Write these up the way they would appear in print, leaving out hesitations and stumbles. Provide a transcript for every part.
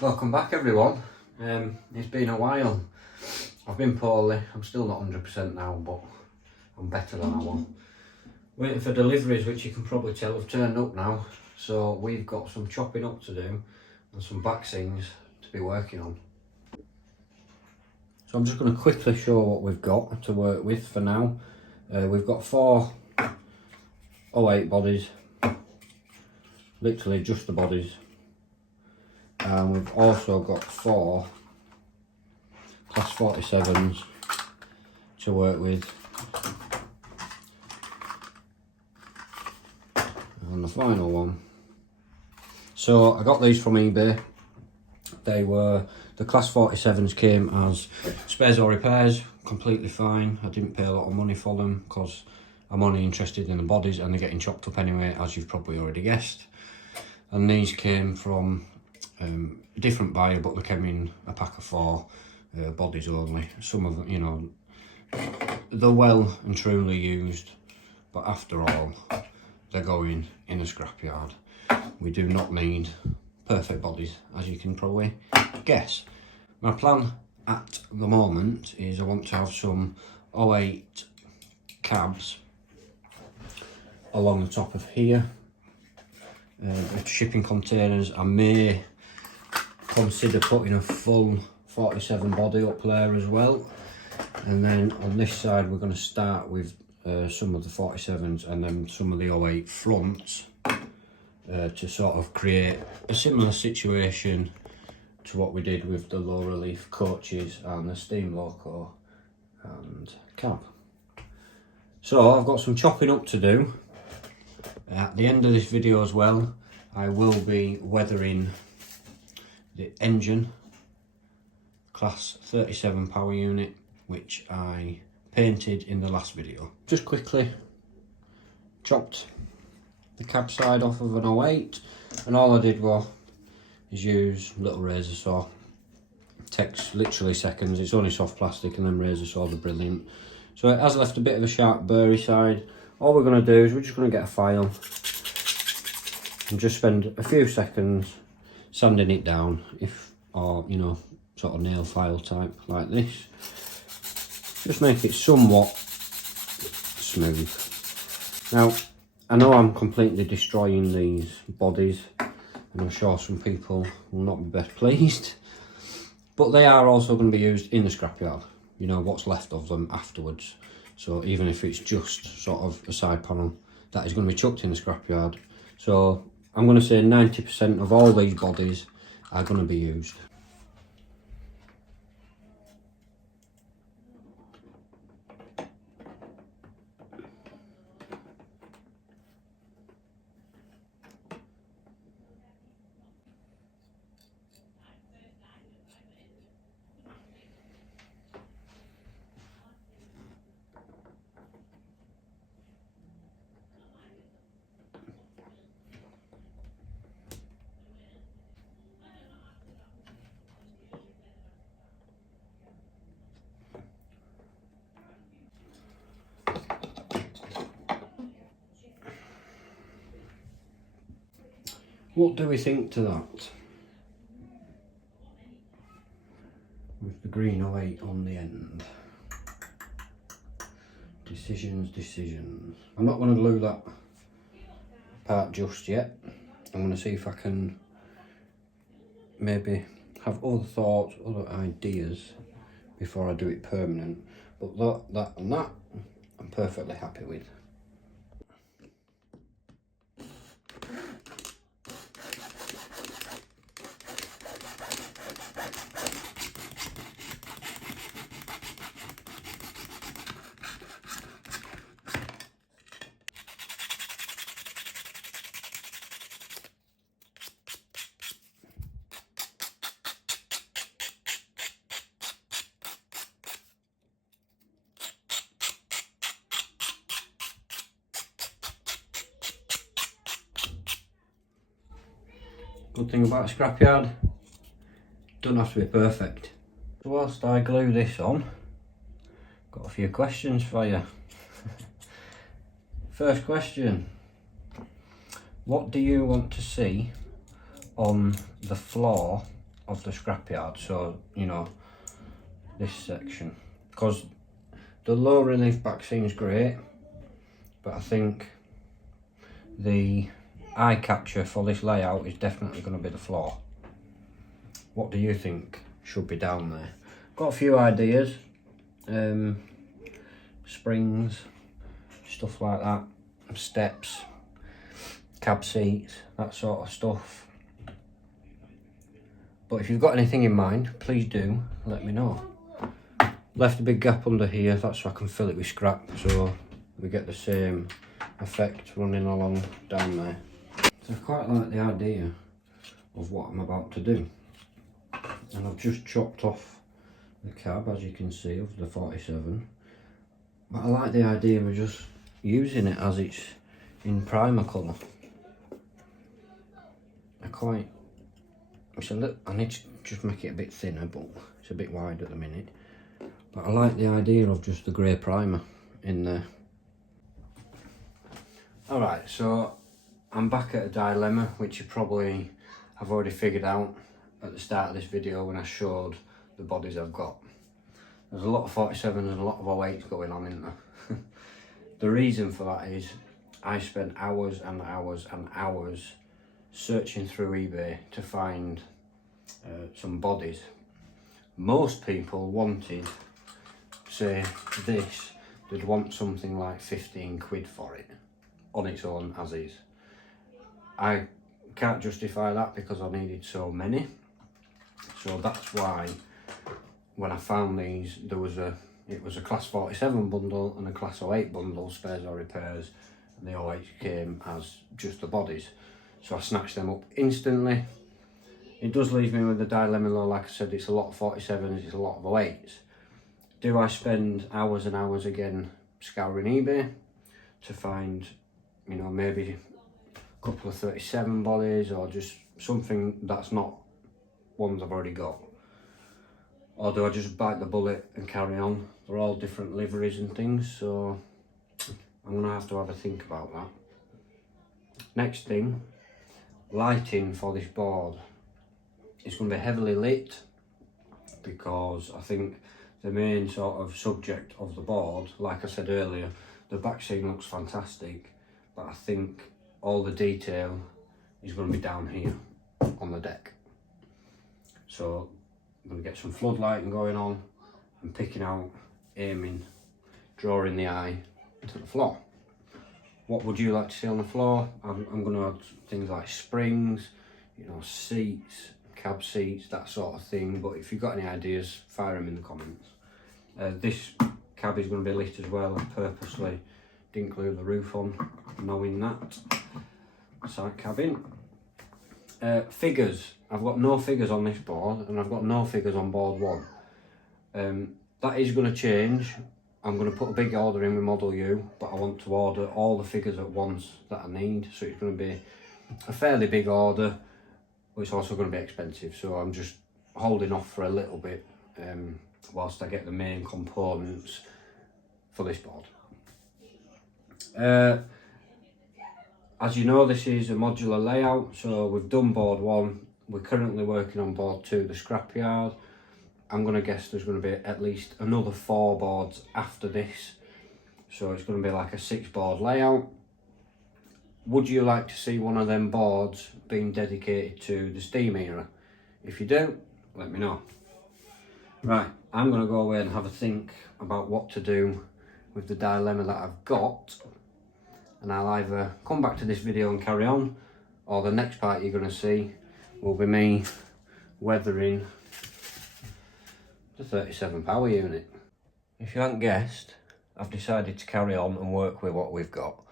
Welcome back everyone. It's been a while. I've been poorly. I'm still not 100% now, but I'm better than I was. Waiting for deliveries, which you can probably tell have turned up now. So we've got some chopping up to do and some back scenes to be working on. So I'm just going to quickly show what we've got to work with for now. We've got 4 08 bodies, literally just the bodies. And we've also got 4 class 47s to work with. And the final one. So I got these from eBay. They were, the class 47s came as spares or repairs, completely fine. I didn't pay a lot of money for them because I'm only interested in the bodies and they're getting chopped up anyway, as you've probably already guessed. And these came from a different buyer, but they came in a pack of 4 bodies only. Some of them, you know, they're well and truly used, but after all, they're going in a scrapyard. We do not need perfect bodies, as you can probably guess. My plan at the moment is I want to have some 08 cabs along the top of here. Shipping containers. I may consider putting a full 47 body up there as well, and then on this side we're going to start with some of the 47s and then some of the 08 fronts to sort of create a similar situation to what we did with the low relief coaches and the steam loco and cab. So I've got some chopping up to do. At the end of this video as well, I will be weathering the engine, class 37 power unit, which I painted in the last video. Just quickly chopped the cab side off of an 08, and all I did is use a little razor saw. It takes literally seconds, it's only soft plastic, and then razor saws are brilliant. So it has left a bit of a sharp burry side. All we're going to do is we're just going to get a file and just spend a few seconds sanding it down, or you know, sort of nail file type like this. Just make it somewhat smooth. Now, I know I'm completely destroying these bodies, and I'm sure some people will not be best pleased, but they are also going to be used in the scrapyard, you know, what's left of them afterwards. So even if it's just sort of a side panel, that is going to be chucked in the scrapyard. So I'm going to say 90% of all these bodies are going to be used. What do we think to that? With the green 08 on the end. Decisions. I'm not going to glue that part just yet. I'm going to see if I can maybe have other thoughts, other ideas before I do it permanent. But that I'm perfectly happy with. Good thing about a scrapyard, doesn't have to be perfect. So whilst I glue this on, got a few questions for you. First question, what do you want to see on the floor of the scrapyard, so you know, this section, because the low relief back scene is great, but I think the eye catcher for this layout is definitely going to be the floor. What do you think should be down there? Got a few ideas, springs, stuff like that, steps, cab seats, that sort of stuff. But if you've got anything in mind, please do let me know. Left a big gap under here, that's so I can fill it with scrap, so we get the same effect running along down there. So I quite like the idea of what I'm about to do. And I've just chopped off the cab, as you can see, of the 47. But I like the idea of just using it as it's in primer colour. I need to just make it a bit thinner, but it's a bit wide at the minute. But I like the idea of just the grey primer in there. Alright, so I'm back at a dilemma, which you probably have already figured out at the start of this video when I showed the bodies I've got. There's a lot of 47s and a lot of 08s going on, isn't there? The reason for that is I spent hours and hours and hours searching through eBay to find some bodies. Most people wanted, say this, they'd want something like 15 quid for it on its own as is. I can't justify that because I needed so many, so that's why when I found these, it was a class 47 bundle and a class 08 bundle, spares or repairs, and the 08 came as just the bodies, so I snatched them up instantly. It does leave me with the dilemma though, like I said, it's a lot of 47s, it's a lot of 08s. Do I spend hours and hours again scouring eBay to find, you know, maybe a couple of 37 bodies or just something that's not ones I've already got? Or do I just bite the bullet and carry on? They're all different liveries and things, so I'm going to have a think about that. Next thing, lighting for this board. It's going to be heavily lit because I think the main sort of subject of the board, like I said earlier, the back scene looks fantastic, but I think all the detail is going to be down here on the deck. So I'm going to get some floodlighting going on and picking out, aiming, drawing the eye to the floor. What would you like to see on the floor? I'm going to add things like springs, you know, seats, cab seats, that sort of thing, but if you've got any ideas, fire them in the comments. This cab is going to be lit as well. I purposely didn't glue the roof on, knowing that. Side cabin. Figures. I've got no figures on this board, and I've got no figures on board one. That is going to change. I'm going to put a big order in with Model U, but I want to order all the figures at once that I need, so it's going to be a fairly big order, but it's also going to be expensive, so I'm just holding off for a little bit whilst I get the main components for this board. As you know, this is a modular layout, so we've done board one, we're currently working on board two, the scrapyard. I'm going to guess there's going to be at least another 4 boards after this, so it's going to be like a 6 board layout. Would you like to see one of them boards being dedicated to the steam era? If you do, let me know. Right, I'm going to go away and have a think about what to do with the dilemma that I've got, and I'll either come back to this video and carry on, or the next part you're going to see will be me weathering the 37 power unit. If you haven't guessed, I've decided to carry on and work with what we've got.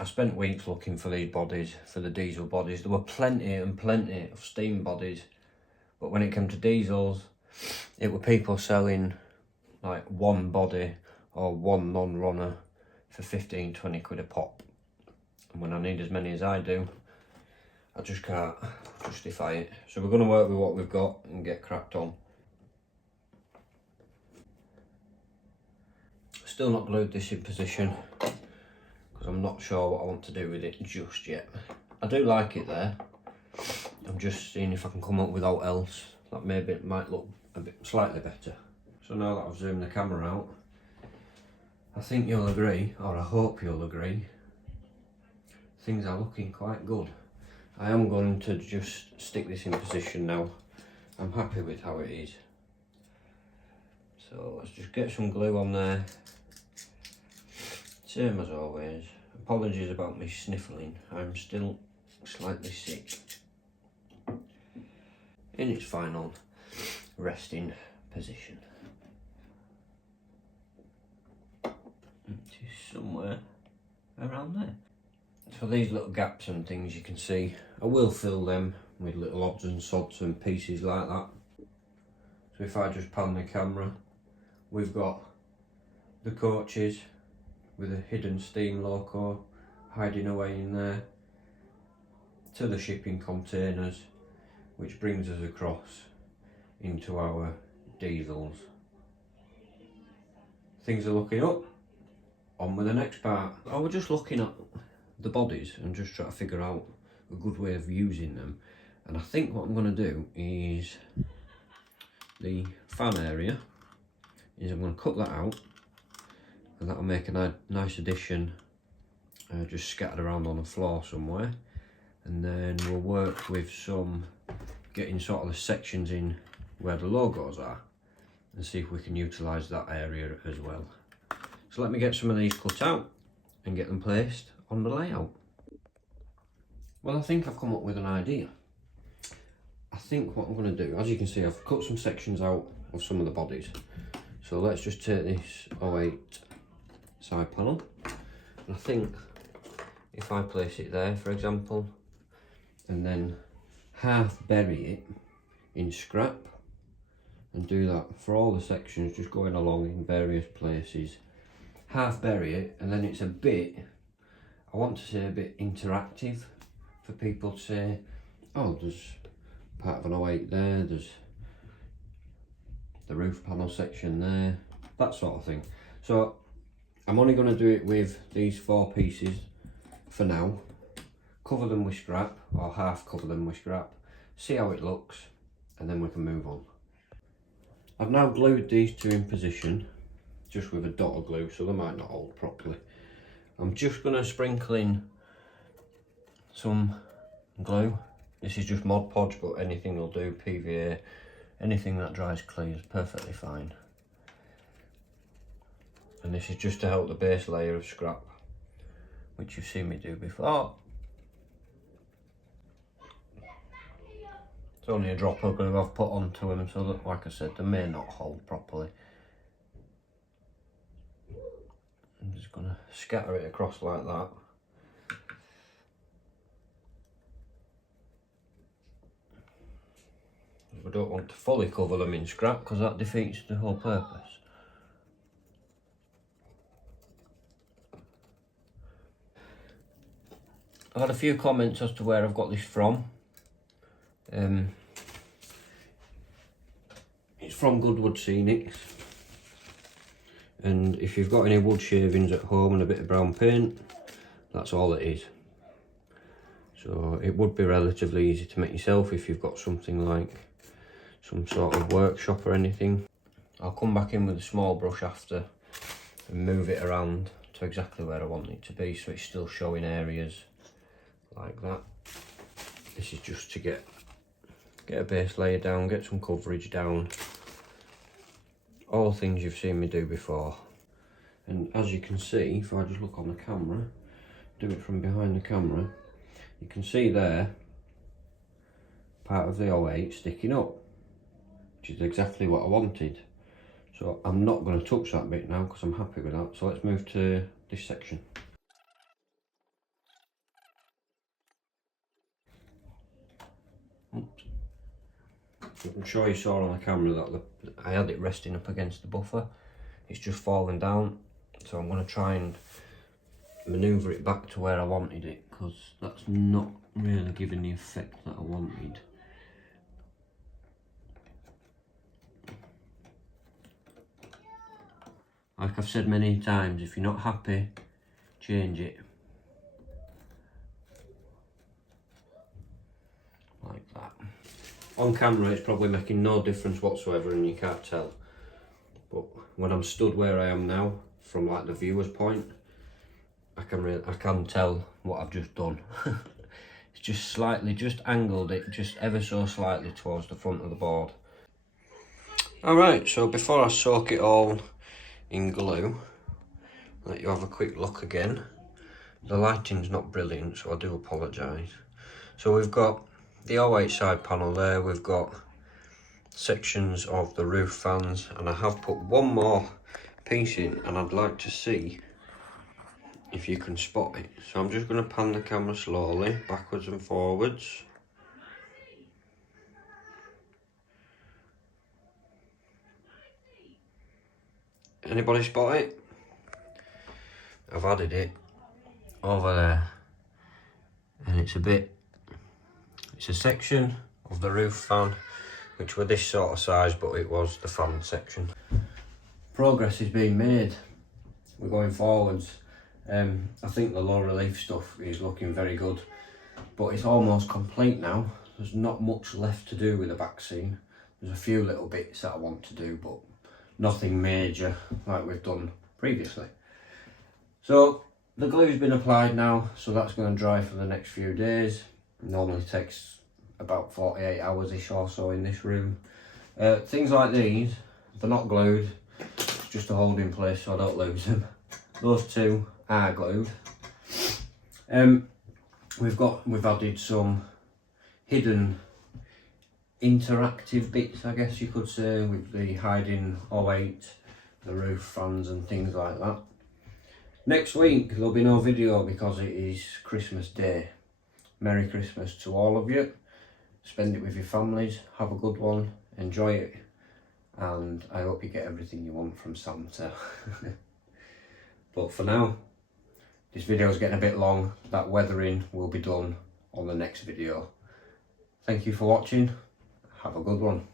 I spent weeks looking for these bodies, for the diesel bodies. There were plenty and plenty of steam bodies, but when it came to diesels, it were people selling like one body or one non-runner for 15-20 quid a pop. And when I need as many as I do, I just can't justify it. So we're going to work with what we've got and get cracked on. Still not glued this in position because I'm not sure what I want to do with it just yet. I do like it there. I'm I'm just seeing if I can come up with what else that maybe it might look a bit slightly better. So now that I've zoomed the camera out, I think you'll agree, or I hope you'll agree, things are looking quite good. I am going to just stick this in position now. I'm happy with how it is. So let's just get some glue on there. Same as always. Apologies about me sniffling, I'm still slightly sick. In its final resting position. It is somewhere around there. So these little gaps and things you can see, I will fill them with little odds and sods and pieces like that. So if I just pan the camera, we've got the coaches with a hidden steam loco hiding away in there, to the shipping containers, which brings us across into our diesels. Things are looking up. On with the next part. I was just looking at the bodies and just trying to figure out a good way of using them, and I think what I'm going to do is the fan area is I'm going to cut that out, and that'll make a nice addition just scattered around on the floor somewhere, and then we'll work with some getting sort of the sections in where the logos are and see if we can utilise that area as well. So let me get some of these cut out and get them placed on the layout. Well, I think I've come up with an idea. I think what I'm going to do, as you can see, I've cut some sections out of some of the bodies. So let's just take this 08 side panel, and I think if I place it there, for example, and then half bury it in scrap, and do that for all the sections, just going along in various places, half bury it, and then it's a bit, I want to say a bit interactive for people to say, oh, there's part of an 08 there, there's the roof panel section there, that sort of thing. So I'm only going to do it with these 4 pieces for now, cover them with scrap, or half cover them with scrap, see how it looks, and then we can move on. I've now glued these 2 in position, just with a dot of glue, so they might not hold properly. I'm just going to sprinkle in some glue. This is just Mod Podge, but anything will do, PVA, anything that dries clean is perfectly fine. And this is just to help the base layer of scrap, which you've seen me do before. It's only a drop of glue I've put onto them, so that, like I said, they may not hold properly. I'm just going to scatter it across like that. We don't want to fully cover them in scrap because that defeats the whole purpose. I've had a few comments as to where I've got this from. It's from Goodwood Scenics, and if you've got any wood shavings at home and a bit of brown paint, that's all it is. So it would be relatively easy to make yourself if you've got something like some sort of workshop or anything. I'll come back in with a small brush after and move it around to exactly where I want it to be, so it's still showing areas like that. This is just to get a base layer down, get some coverage down, all things you've seen me do before. And as you can see, if I just look on the camera, do it from behind the camera, you can see there part of the 08 sticking up, which is exactly what I wanted. So I'm not going to touch that bit now because I'm happy with that. So let's move to this section. Oops. I'm sure you saw on the camera that I had it resting up against the buffer. It's just fallen down, so I'm going to try and manoeuvre it back to where I wanted it, because that's not really giving the effect that I wanted. Like I've said many times, if you're not happy, change it. Like that. On camera it's probably making no difference whatsoever and you can't tell, but when I'm stood where I am now, from like the viewer's point, I can tell what I've just done. It's just slightly, just angled it just ever so slightly towards the front of the board. Alright, so before I soak it all in glue, let you have a quick look again. The lighting's not brilliant, so I do apologise. So we've got the 08 side panel there, we've got sections of the roof fans, and I have put one more piece in and I'd like to see if you can spot it. So I'm just going to pan the camera slowly, backwards and forwards. Anybody spot it? I've added it over there, and it's a section of the roof fan which were this sort of size, but it was the fan section. Progress is being made, we're going forwards. I think the low relief stuff is looking very good, but it's almost complete now. There's not much left to do with the back scene. There's a few little bits that I want to do, but nothing major like we've done previously. So the glue's been applied now, so that's going to dry for the next few days. It normally takes about 48 hours-ish or so in this room. Things like these, they're not glued, it's just to hold in place so I don't lose them. Those two are glued. We've added some hidden interactive bits, I guess you could say, with the hiding 08, the roof fans and things like that. Next week there'll be no video because it is Christmas Day. Merry Christmas to all of you. Spend it with your families, have a good one, enjoy it, and I hope you get everything you want from Santa. But for now, this video is getting a bit long. That weathering will be done on the next video. Thank you for watching. Have a good one.